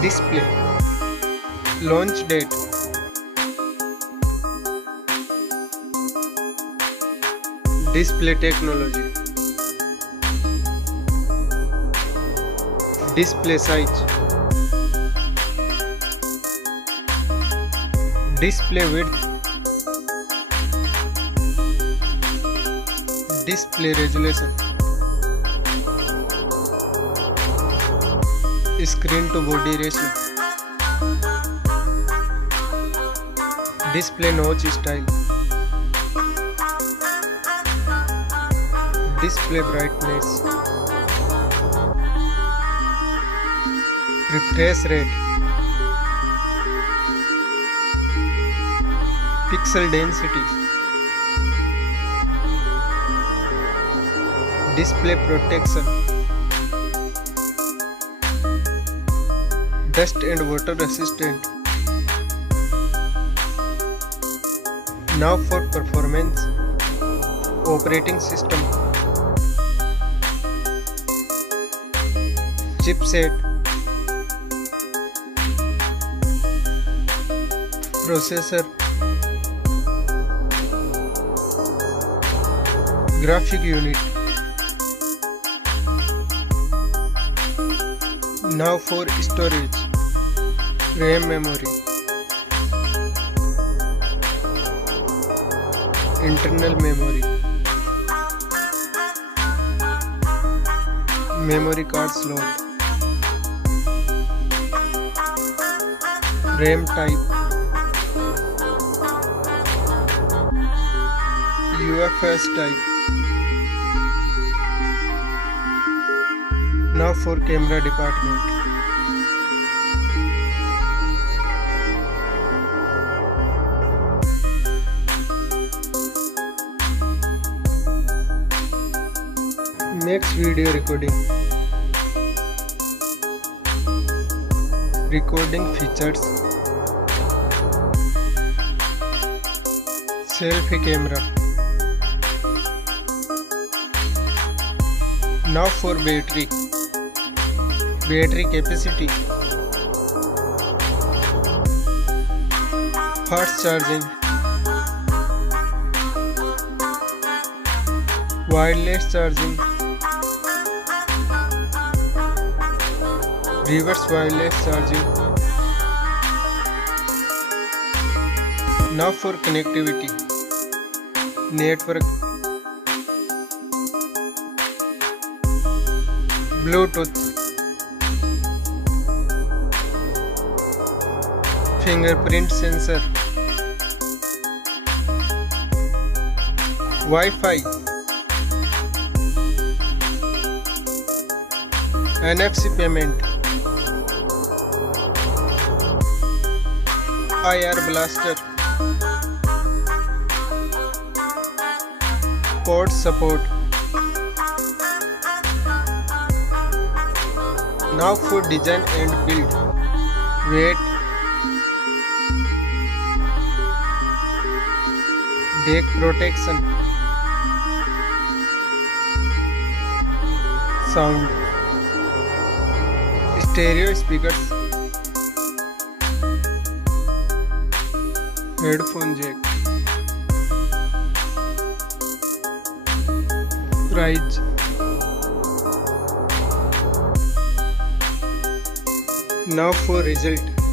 Display. Launch date. Display technology. Display size. Display width. Display resolution. Screen to body ratio. Display notch style. Display brightness. Refresh rate. Pixel density. Display protection. Dust and water resistant. Now for performance. Operating system. Chipset. Processor. Graphic unit. Now for storage. RAM memory. Internal memory. Memory card slot. RAM type. UFS type. Now for camera department. Next video recording. Recording features. Selfie camera. Now for battery. Battery capacity. Fast charging. Wireless charging. Reverse wireless charging. Now for connectivity. Network. Bluetooth. Fingerprint sensor. Wi-Fi. NFC payment. IR blaster. Port support. Now for design and build. Weight. Back protection. Sound. Stereo speakers. Headphone jack. Price. Now for result.